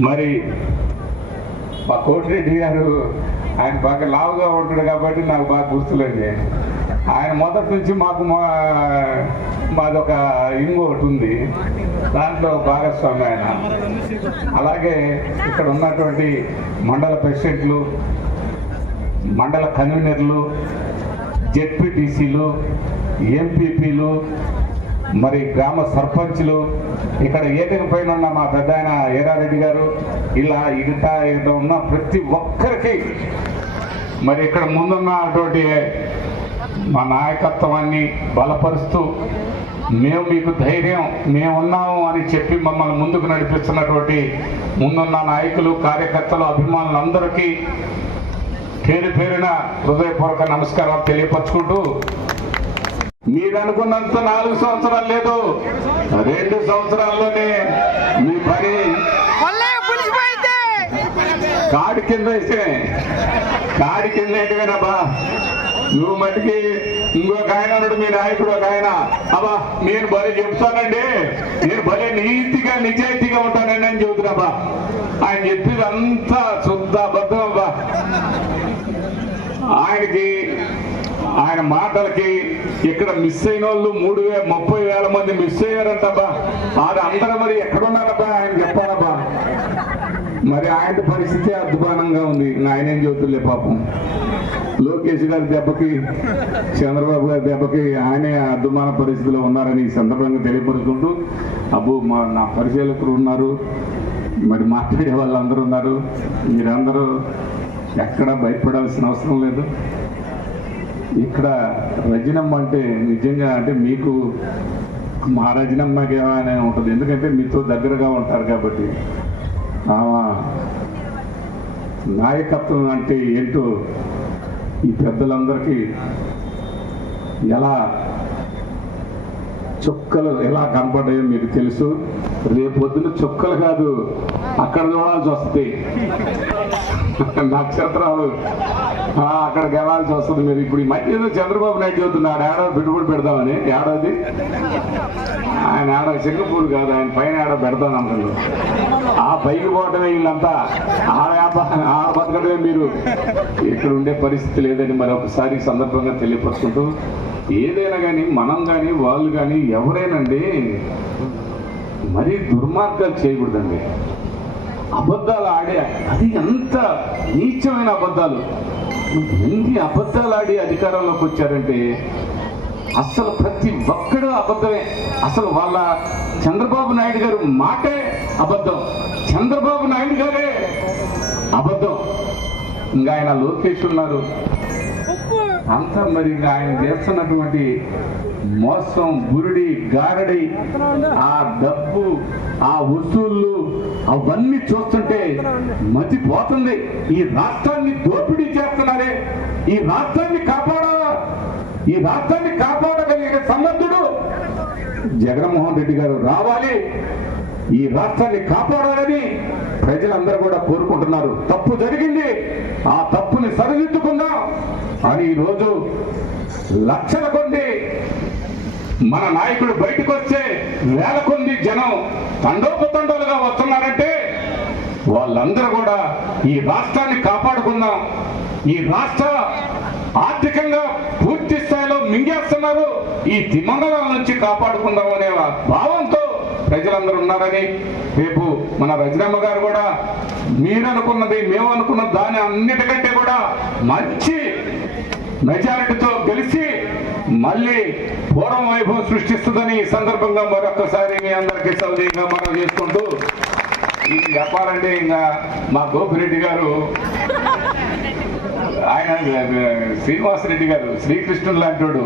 మరి మా కోటిరెడ్డి గారు ఆయన బాగా లావుగా ఉంటాడు కాబట్టి నాకు బాగా గుర్తులేండి ఆయన మొదటి నుంచి మాకు మా మాదొక ఇంగు ఒకటి ఉంది. దాంట్లో భాగస్వామి ఆయన. అలాగే ఇక్కడ ఉన్నటువంటి మండల ప్రెసిడెంట్లు మండల కన్వీనర్లు జెడ్పీటీసీలు ఎంపీపీలు మరి గ్రామ సర్పంచ్లు ఇక్కడ ఏటిక పైన ఉన్న మా పెద్ద ఆయన ఏరారెడ్డి గారు ఇలా ఇట ఇట ఉన్న ప్రతి ఒక్కరికి మరి ఇక్కడ ముందున్నటువంటి మా నాయకత్వాన్ని బలపరుస్తూ మేము మీకు ధైర్యం మేమున్నాము అని చెప్పి మమ్మల్ని ముందుకు నడిపిస్తున్నటువంటి ముందున్న నాయకులు కార్యకర్తలు అభిమానులందరికీ పేరు పేరున హృదయపూర్వక నమస్కారాలు తెలియపరచుకుంటూ మీరు అనుకున్నంత నాలుగు సంవత్సరాలు లేదు. రెండు సంవత్సరాల్లోనే మీ పని కాడి కింద వేస్తే కాడి కింద ఏంటివేనబ్బా నువ్వు మటుకి ఇంకొక ఆయన ఉన్నాడు మీ నాయకుడు ఒక ఆయన. అబ్బా నేను భలే చెప్తానండి. నేను భలే నీతిగా నిజాయితీగా ఉంటానండి అని చెబుతున్నాబ్బా ఆయన చెప్పేది అంతా శుద్ధ అబద్ధం అబ్బా. ఆయనకి ఆయన మాటలకి ఇక్కడ మిస్ అయిన వాళ్ళు మూడు వేల ముప్పై వేల మంది మిస్ అయ్యారంటబ్బా. అది అందరూ మరి ఎక్కడున్నారబ్బా? ఆయన చెప్పాలబ్బా. మరి ఆయన పరిస్థితి అధ్వానంగా ఉంది. నాయనేం ఏం చెబుతులే పాపం. లోకేష్ గారి దెబ్బకి చంద్రబాబు గారి దెబ్బకి ఆయనే అద్దుమాన పరిస్థితిలో ఉన్నారని ఈ సందర్భంగా తెలియపరుచుకుంటూ అబ్బు మా నా పరిశీలకులు ఉన్నారు. మరి మాట్లాడే వాళ్ళందరూ ఉన్నారు. మీరందరూ ఎక్కడ భయపడాల్సిన అవసరం లేదు. ఇక్కడ రజనమ్మ అంటే నిజంగా అంటే మీకు మా రజనమ్మకి ఏమైనా ఉంటుంది. ఎందుకంటే మీతో దగ్గరగా ఉంటారు కాబట్టి. ఆమె నాయకత్వం అంటే ఏంటో ఈ పెద్దలందరికీ ఎలా చుక్కలు ఎలా కనపడ్డాయో మీకు తెలుసు. రేపు చుక్కలు కాదు అక్కడ చూడాల్సి వస్తుంది నక్షత్రాలు. అక్కడికి వెళ్ళాల్సి వస్తుంది మీరు. ఇప్పుడు ఈ మధ్య ఏదో చంద్రబాబు నాయుడు చెబుతున్నాడు ఏడాది పెట్టుబడి పెడదామని. ఏడాది? ఆయన ఏడ సింగపూర్ కాదు ఆయన పైన ఏడ పెడతాను అంటారు ఆ పైకి పోవటమే వీళ్ళంతా. ఆ వ్యాపారం ఆ బతకటమే మీరు. ఇక్కడ ఉండే పరిస్థితి లేదని మరి ఒకసారి సందర్భంగా తెలియపరుచుకుంటూ ఏదైనా కానీ మనం కానీ వాళ్ళు కానీ ఎవరైనండి మరీ దుర్మార్గాలు చేయకూడదండి. అబద్ధాలు ఆడే అది ఎంత నీచమైన అబద్ధాలు. ఎన్ని అబద్ధాలు ఆడి అధికారంలోకి వచ్చారంటే అసలు ప్రతి ఒక్కడు అబద్ధమే. అసలు వాళ్ళ చంద్రబాబు నాయుడు గారు మాటే అబద్ధం. చంద్రబాబు నాయుడు గారే అబద్ధం. ఇంకా ఆయన లోకేష్ ఉన్నారు. అంతా మరి ఇంకా ఆయన చేస్తున్నటువంటి మోసం బురుడి గారడి ఆ డబ్బు ఆ వసూళ్ళు అవన్నీ చూస్తుంటే మతి పోతుంది. ఈ రాష్ట్రాన్ని దోపిడీ చేస్తున్నారే. ఈ రాష్ట్రాన్ని కాపాడాలా? ఈ రాష్ట్రాన్ని కాపాడగలిగే సమర్థుడు జగన్మోహన్ రెడ్డి గారు రావాలి. ఈ రాష్ట్రాన్ని కాపాడాలని ప్రజలందరూ కూడా కోరుకుంటున్నారు. తప్పు జరిగింది. ఆ తప్పుని సరిదిద్దుకుందాం అని ఈరోజు లక్షల కొన్ని మన నాయకుడు బయటకు వస్తే వేల కొంది జనం తండోపతండోలుగా వస్తున్నారంటే వాళ్ళందరూ కూడా ఈ రాష్ట్రాన్ని కాపాడుకుందాం. ఈ రాష్ట్ర ఆర్థికంగా పూర్తి స్థాయిలో మింగేస్తున్నారు. ఈ తిమంగళం నుంచి కాపాడుకుందాం అనే భావంతో ప్రజలందరూ ఉన్నారని రేపు మన రజనమ్మ గారు కూడా మీరనుకున్నది మేము అనుకున్న దాని అన్నిటికంటే కూడా మంచి మెజారిటీతో గెలిచి మళ్ళీ పూర్వం వైభవం సృష్టిస్తుందని ఈ సందర్భంగా మరొకసారి మీ అందరికీ సౌదీయంగా మనం చేసుకుంటూ ఇది చెప్పాలంటే ఇంకా మా గోపిరెడ్డి గారు ఆయన శ్రీనివాసరెడ్డి గారు శ్రీకృష్ణుడు లాంటోడు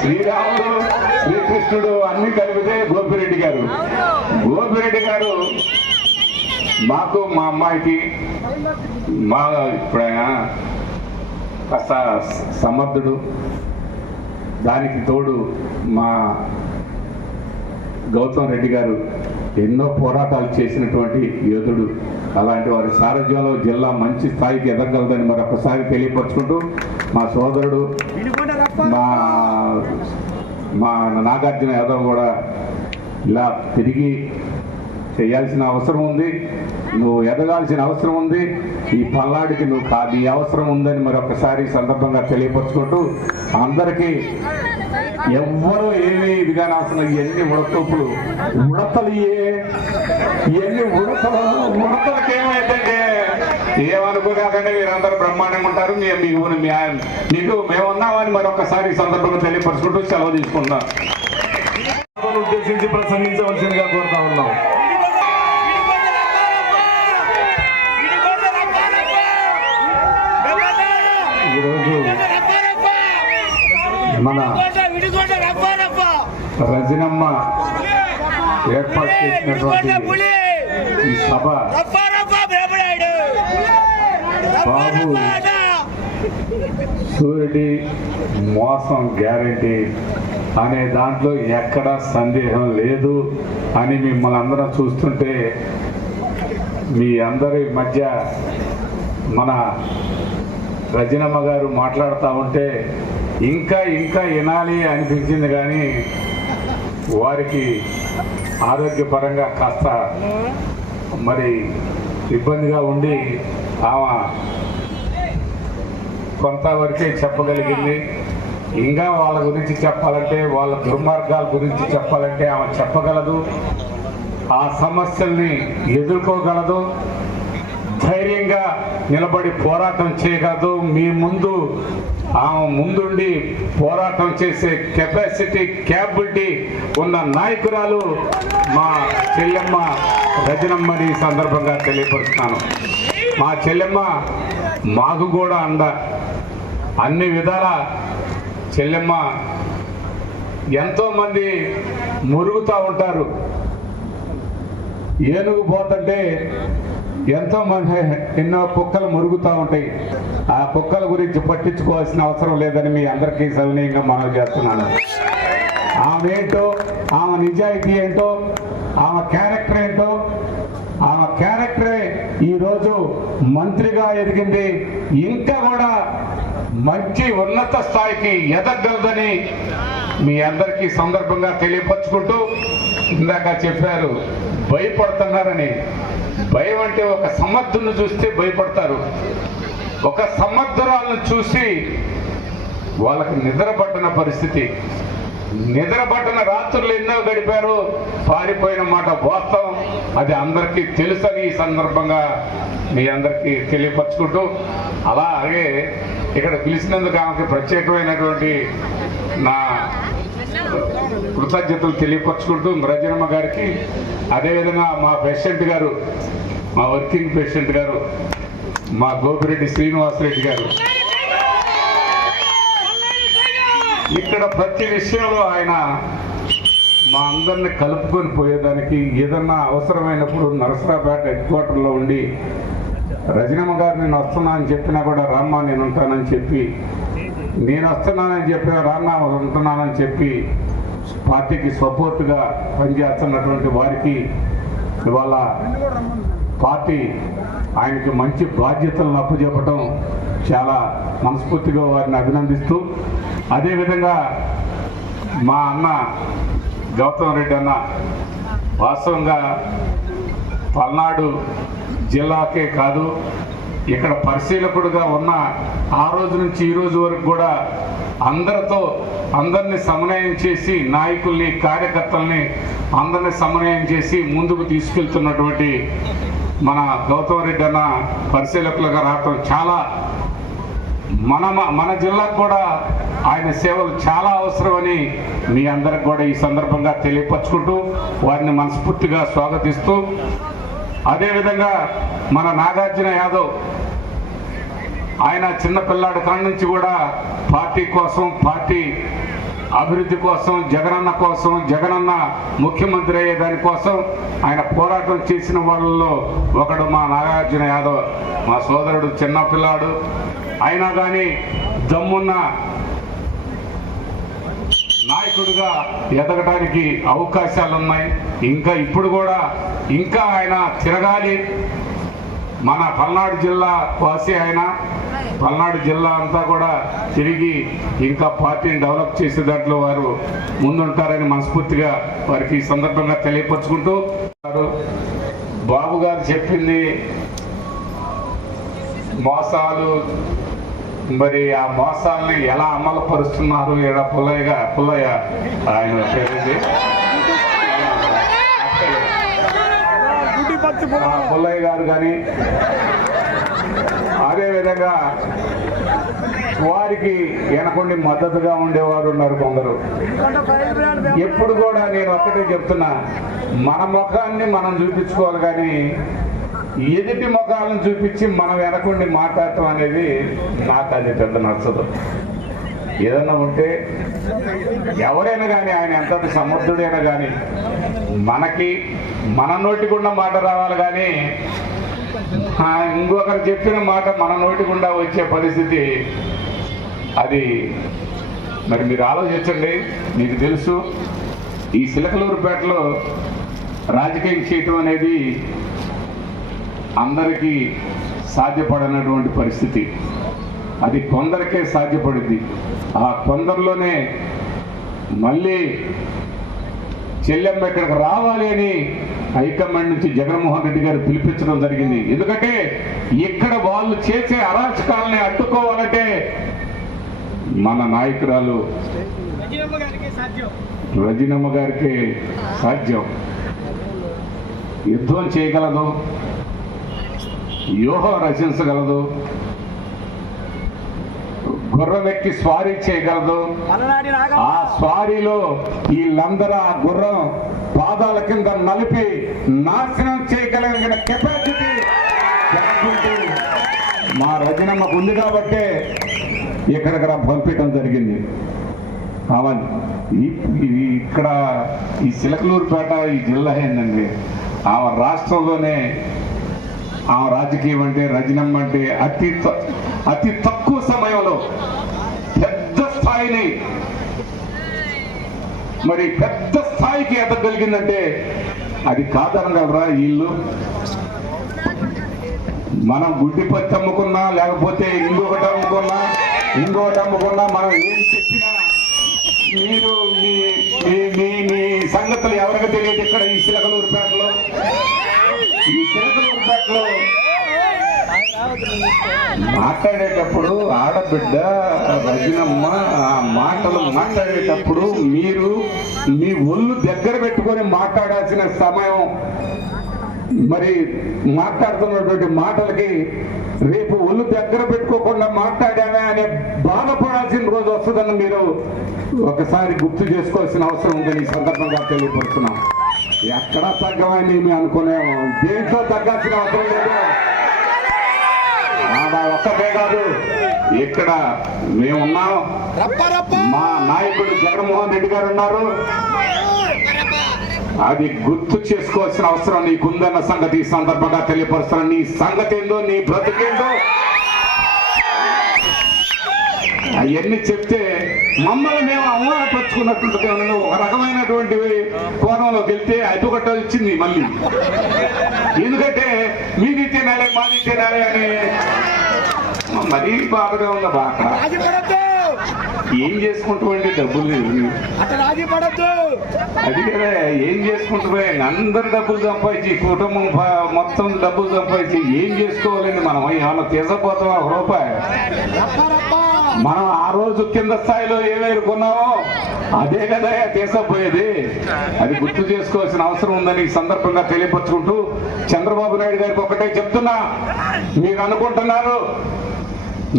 శ్రీరాముడు శ్రీకృష్ణుడు అన్ని కలిపితే గోపిరెడ్డి గారు. గోపిరెడ్డి గారు మాకు మా అమ్మాయికి మా ఇప్పుడు ఆయన కాస్త సమర్థుడు. దానికి తోడు మా గౌతమ్ రెడ్డి గారు ఎన్నో పోరాటాలు చేసినటువంటి యోధుడు. అలాంటి వారి సారథ్యంలో జిల్లా మంచి స్థాయికి ఎదగలదని మరొకసారి తెలియపరుచుకుంటూ మా సోదరుడు మా మా నాగార్జున యాదవ్ కూడా ఇలా తిరిగి చేయాల్సిన అవసరం ఉంది. నువ్వు ఎదగాల్సిన అవసరం ఉంది. ఈ పల్లాడికి నువ్వు కా- నీ అవసరం ఉందని మరి ఒకసారి సందర్భంగా తెలియపరుచుకుంటూ అందరికీ ఎవ్వరూ ఏమీ ఇదిగా అసలు ఎన్ని ఉడతూపులు ఉడతలు ఏ ఎన్ని ఉడతలు ఉడతలకి ఏమైందంటే ఏమనుకోకండి మీరందరూ బ్రహ్మాండంగా ఉంటారు. మీ మీకు మీ ఆయన- మీకు మేమున్నామని మరి ఒక్కసారి సందర్భంగా తెలియపరుచుకుంటూ సెలవు తీసుకుంటాం ఉద్దేశించి ప్రసంగించవలసిందిగా కోరుతా ఉన్నాం. ఈరోజు మన రజనమ్మ ఏర్పాటు చేసినటువంటి ఈ సభ బాబు సూర్యుడి మోసం గ్యారంటీ అనే దాంట్లో ఎక్కడా సందేహం లేదు అని మిమ్మల్ని అందరం చూస్తుంటే మీ అందరి మధ్య మన రజనమ్మ గారు మాట్లాడుతూ ఉంటే ఇంకా ఇంకా వినాలి అనిపించింది కానీ వారికి ఆరోగ్యపరంగా కాస్త మరి ఇబ్బందిగా ఉండి ఆమె కొంతవరకే చెప్పగలిగింది. ఇంకా వాళ్ళ గురించి చెప్పాలంటే వాళ్ళ దుర్మార్గాల గురించి చెప్పాలంటే ఆమె చెప్పగలదు. ఆ సమస్యల్ని ఎదుర్కోగలదు. నిలబడి పోరాటం చేయగలదు. మీ ముందు ఆమె ముందుండి పోరాటం చేసే కెపాసిటీ క్యాపబిలిటీ ఉన్న నాయకురాలు మా చెల్లెమ్మ రజనమ్మని ఈ సందర్భంగా తెలియపరుస్తున్నాను. మా చెల్లెమ్మ మాకు కూడా అండ. అన్ని విధాల చెల్లెమ్మ ఎంతోమంది మురుగుతూ ఉంటారు. ఏనుగు పోతుంటే ఎంతో మంది ఎన్నో కుక్కలు మురుగుతూ ఉంటాయి. ఆ కుక్కల గురించి పట్టించుకోవాల్సిన అవసరం లేదని మీ అందరికీ సవినయంగా మనవి చేస్తున్నాను. ఆమె ఏంటో ఆమె నిజాయితీ ఏంటో ఆమె క్యారెక్టర్ ఏంటో ఆమె క్యారెక్టరే ఈరోజు మంత్రిగా ఎదిగింది. ఇంకా కూడా మంచి ఉన్నత స్థాయికి ఎదగలదని మీ అందరికీ సందర్భంగా తెలియపరుచుకుంటూ ఇందాక చెప్పారు భయపడుతున్నారని. భయం అంటే ఒక సమర్థుని చూస్తే భయపడతారు. ఒక సమర్థురాలను చూసి వాళ్ళకి నిద్ర పట్టిన పరిస్థితి. నిద్ర పట్టిన రాత్రులు ఎన్నో గడిపారు. పారిపోయిన మాట వాస్తవం. అది అందరికీ తెలుసని ఈ సందర్భంగా మీ అందరికీ తెలియపరచుకుంటూ అలాగే ఇక్కడ పిలిచినందుకు ఆమెకి ప్రత్యేకమైనటువంటి నా కృతజ్ఞతలు తెలియపరచుకుంటూ రజనమ్మ గారికి అదేవిధంగా మా పేషెంట్ గారు మా వర్కింగ్ పేషెంట్ గారు మా గోపిరెడ్డి శ్రీనివాసరెడ్డి గారు. ఇక్కడ ప్రతి విషయంలో ఆయన మా అందరిని కలుపుకొని పోయేదానికి ఏదన్నా అవసరమైనప్పుడు నరసరాపేట హెడ్ క్వార్టర్లో ఉండి రజనమ్మ గారు నేను వస్తున్నా అని చెప్పినా కూడా రామ్మా నేను ఉంటానని చెప్పి నేను వస్తున్నానని చెప్పిన రాన్నా ఉంటున్నానని చెప్పి పార్టీకి సపోర్ట్గా పనిచేస్తున్నటువంటి వారికి ఇవాళ పార్టీ ఆయనకి మంచి బాధ్యతలను అప్పచెప్పడం చాలా మనస్ఫూర్తిగా వారిని అభినందిస్తూ అదేవిధంగా మా అన్న గౌతమ్ రెడ్డి అన్న వాస్తవంగా పల్నాడు జిల్లాకే కాదు ఇక్కడ పరిశీలకుడుగా ఉన్న ఆ రోజు నుంచి ఈ రోజు వరకు కూడా అందరితో అందరిని సమన్వయం చేసి నాయకుల్ని కార్యకర్తల్ని అందరిని సమన్వయం చేసి ముందుకు తీసుకెళ్తున్నటువంటి మన గౌతమ్ రెడ్డి అన్న పరిశీలకులుగా రావటం చాలా మన మన జిల్లాకు కూడా ఆయన సేవలు చాలా అవసరమని మీ అందరికి కూడా ఈ సందర్భంగా తెలియపరచుకుంటూ వారిని మనస్ఫూర్తిగా స్వాగతిస్తూ అదేవిధంగా మన నాగార్జున యాదవ్ ఆయన చిన్నపిల్లాడి కాడ నుంచి కూడా పార్టీ కోసం పార్టీ అభివృద్ధి కోసం జగనన్న కోసం జగనన్న ముఖ్యమంత్రి అయ్యే దానికోసం ఆయన పోరాటం చేసిన వాళ్ళలో ఒకడు మా నాగార్జున యాదవ్. మా సోదరుడు చిన్నపిల్లాడు అయినా కానీ దమ్మున్న నాయకుడిగా ఎదగడానికి అవకాశాలు ఉన్నాయి ఇంకా ఇప్పుడు కూడా ఇంకా ఆయన తిరగాలి. మన పల్నాడు జిల్లా వాసి ఆయన. పల్నాడు జిల్లా అంతా కూడా తిరిగి ఇంకా పార్టీని డెవలప్ చేసే దాంట్లో వారు ముందుంటారని మనస్ఫూర్తిగా వారికి ఈ సందర్భంగా తెలియపరుచుకుంటూ బాబు గారు చెప్పింది మోసాలు మరి ఆ మోసాలని ఎలా అమలు పరుస్తున్నారు ఈడ పుల్లయ్య పుల్లయ్య ఆయన పేరుంది ఆ పుల్లయ్య గారు కానీ అదేవిధంగా వారికి వెనకొండి మద్దతుగా ఉండేవారు ఉన్నారు కొందరు. ఎప్పుడు కూడా నేను ఒక్కటే చెప్తున్నా మన ముఖాన్ని మనం చూపించుకోవాలి కానీ ఎదుటి ముఖాలను చూపించి మనం వెనకుండి మాట్లాడటం అనేది నాకు అది పెద్ద నచ్చదు. ఏదన్నా ఉంటే ఎవరైనా కానీ ఆయన ఎంత సమర్థుడైనా కానీ మనకి మన నోటి గుండా మాట రావాలి కానీ ఇంకొకరు చెప్పిన మాట మన నోటి గుండా వచ్చే పరిస్థితి అది మరి మీరు ఆలోచించండి మీకు తెలుసు. ఈ సిలకలూరుపేటలో రాజకీయం చేయటం అనేది అందరికీ సాధ్యపడనటువంటి పరిస్థితి. అది కొందరికే సాధ్యపడింది. ఆ కొందరిలోనే మళ్ళీ చెల్లెమ్మ ఇక్కడికి రావాలి అని హైకమాండ్ నుంచి జగన్మోహన్ రెడ్డి గారు పిలిపించడం జరిగింది. ఎందుకంటే ఇక్కడ వాళ్ళు చేసే అరాచకాలని అడ్డుకోవాలంటే మన నాయకురాలు రజనమ్మ గారికి సాధ్యం. యుద్ధం చేయగలదు? వ్యూహం రచించగలదు. గుర్రమెక్కి స్వారీ చేయగలదు. ఆ స్వారీలో వీళ్ళందరూ ఆ గుర్రం పాదాల కింద నలిపి నాశనం చేయగలిగిన కెపాసిటీ మా రజనమ్మకు ఉంది కాబట్టే ఇక్కడికి పంపించడం జరిగింది. ఈ- ఇక్కడ ఈ సిలకలూరుపేట ఈ జిల్లా ఏంటండి ఆమె రాష్ట్రంలోనే ఆమె రాజకీయం అంటే రజనం అంటే అతి త- అతి తక్కువ సమయంలో పెద్ద స్థాయిని మరి పెద్ద స్థాయికి ఎదగలిగిందంటే అది కాదనగలరా వీళ్ళు? మనం గుడ్డి పత్తి అమ్ముకున్నా లేకపోతే ఇంకొకటి అమ్ముకున్నా ఇంకొకటి అమ్ముకున్నా మనం ఏం చెప్పినా మీరు మీ మీ మీ మీ సంగతులు ఎవరికి తెలియదు ఇక్కడ ఈ సిలకలూరుపేటలో ఈ మాట్లాడేటప్పుడు ఆడబిడ్డ రజనమ్మ ఆ మాటలు మాట్లాడేటప్పుడు మీరు మీ ఒళ్ళు దగ్గర పెట్టుకొని మాట్లాడాల్సిన సమయం. మరి మాట్లాడుతున్నటువంటి మాటలకి రేపు ఒళ్ళు దగ్గర పెట్టుకోకుండా మాట్లాడామే అనే బాధపడాల్సిన రోజు వస్తుందని మీరు ఒకసారి గుర్తు చేసుకోవాల్సిన అవసరం ఉందని ఈ సందర్భంగా తెలియపరుస్తున్నాం. ఎక్కడా తగ్గమని మేము అనుకునేము దేంట్లో తగ్గాల్సిన అవసరం లేదు. ఒక్కటే కాదు ఇక్కడ మేమున్నాం మా నాయకుడు జగన్మోహన్ రెడ్డి గారు ఉన్నారు. అది గుర్తు చేసుకోవాల్సిన అవసరం నీకుందన్న సంగతి ఈ సందర్భంగా తెలియపరుస్తున్నాను నీ సంగతి ఏందో నీ బ్రతికేందో. అవన్నీ చెప్తే మమ్మల్ని మేము అవమానపరుచుకున్నట్టు ఒక రకమైనటువంటి కోణంలోకి వెళ్తే అడ్డుకట్ట వచ్చింది మళ్ళీ. ఎందుకంటే మీది తినాలి మాది తినాలి అని. మరీ బాధగా రాజీ పడద్దు ఏం చేసుకుంటామండి డబ్బులు అది కదా ఏం చేసుకుంటున్నాయి అందరు డబ్బులు సంపాదించి కుటుంబం మొత్తం డబ్బులు సంపాదించి ఏం చేసుకోవాలండి మనం? ఏమన్నా తీసపోతాం ఒక రూపాయి? మనం ఆ రోజు కింద స్థాయిలో ఏమేరు కొన్నామో అదే కదా తీసపోయేది. అది గుర్తు చేసుకోవాల్సిన అవసరం ఉందని ఈ సందర్భంగా తెలియపరుచుకుంటూ చంద్రబాబు నాయుడు గారికి ఒకటే చెప్తున్నా. మీరు అనుకుంటున్నారు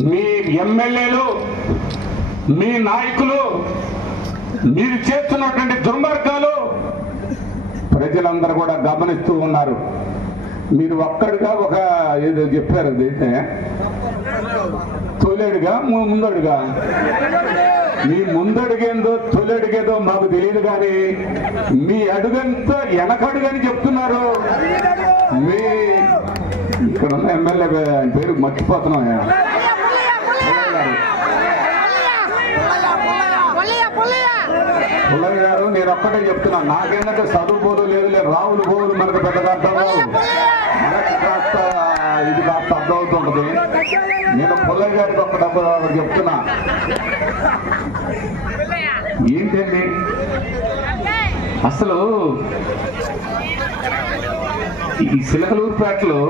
మీ ఎమ్మెల్యేలు మీ నాయకులు మీరు చేస్తున్నటువంటి దుర్మార్గాలు ప్రజలందరూ కూడా గమనిస్తూ ఉన్నారు. మీరు ఒక్కడిగా ఒక ఏదో చెప్పారు తొలేడుగా? ముందడుగా? మీ ముందడుగేందో తొలడుగేదో మాకు తెలియదు కానీ మీ అడుగంతా వెనకడుగని చెప్తున్నారు. మీ ఇక్కడ ఉన్న ఎమ్మెల్యే ఆయన పేరు మర్చిపోతున్నాం. పుల్లయ్య గారు నేను ఒక్కటే చెప్తున్నా నాకేంటంటే చదువు పోదు లేదు లేదు రావులు పోదు మనకు పెద్దగా అర్థం కాస్త ఇది కాస్త అర్థం అవుతుంటది నేను పుల్లయ్య గారికి ఒక డబ్బు చెప్తున్నా. ఏంటండి? అసలు ఈ సిలకలూరుపేటలో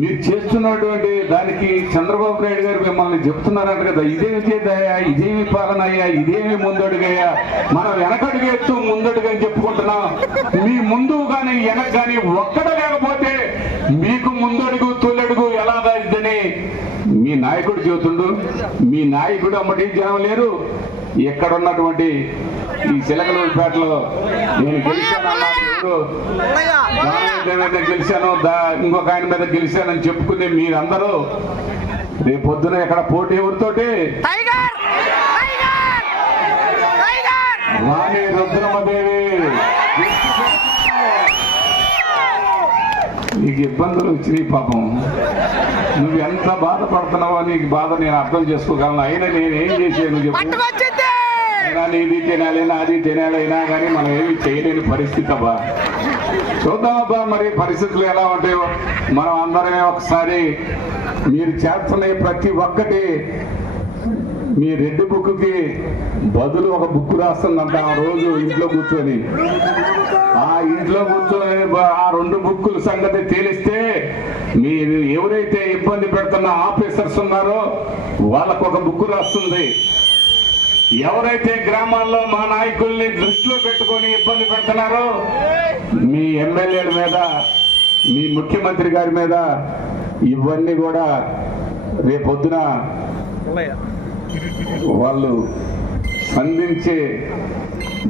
మీరు చేస్తున్నటువంటి దానికి చంద్రబాబు నాయుడు గారు మిమ్మల్ని చెప్తున్నారంట కదా. ఇదేమి చేద్దయ్యా ఇదేమి పాలన అయ్యా ఇదేమి ముందడుగయ్యా. మనం వెనకడుగేస్తూ ముందడుగు అని చెప్పుకుంటున్నాం. మీ ముందు కానీ వెనక కానీ ఒక్కడ లేకపోతే మీకు ముందడుగు తొలడుగు ఎలా దాయిద్దని మీ నాయకుడు చెబుతుండు. మీ నాయకుడు అమ్మటి జనం లేరు. ఎక్కడ ఉన్నటువంటి ఈ చిలకలూరుపేటలో నేను గెలిచానన్నాడు ఎవరు? మీద గెలిచాను ఇంకొక ఆయన మీద గెలిచానని చెప్పుకునే మీరందరూ రేపు పొద్దున ఎక్కడ పోటీ ఎవరితోటి రాణి రుద్రమదేవి నీకు ఇబ్బందులు వచ్చినాయి పాపం నువ్వు ఎంత బాధపడుతున్నావో నీకు బాధ నేను అర్థం చేసుకోగలను. అయినా నేను ఏం చేశాను చెప్పు. అయినా నీది తినాలి నాది తినాలి అయినా కానీ మనం ఏమి చేయలేని పరిస్థితి అబ్బా. చూద్దామబ్బా మరి పరిస్థితులు ఎలా ఉంటాయో. మనం అందరమే ఒకసారి మీరు చేస్తున్న ప్రతి ఒక్కటి మీ రెడ్డి బుక్కి బదులు ఒక బుక్ రాస్తుందంట ఆ రోజు ఇంట్లో కూర్చొని. ఆ ఇంట్లో కూర్చొని ఆ రెండు బుక్కుల సంగతి తేలిస్తే మీరు ఎవరైతే ఇబ్బంది పెడుతున్న ఆఫీసర్స్ ఉన్నారో వాళ్ళకు ఒక బుక్ రాస్తుంది. ఎవరైతే గ్రామాల్లో మా నాయకుల్ని దృష్టిలో పెట్టుకొని ఇబ్బంది పెడుతున్నారో మీ ఎమ్మెల్యేల మీద మీ ముఖ్యమంత్రి గారి మీద ఇవన్నీ కూడా రేపొద్దున వాళ్ళు సంధించే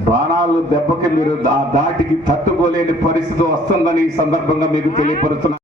బాణాలు దెబ్బకి మీరు ఆ దాటికి తట్టుకోలేని పరిస్థితి వస్తుందని ఈ సందర్భంగా మీకు తెలియపరుస్తున్నారు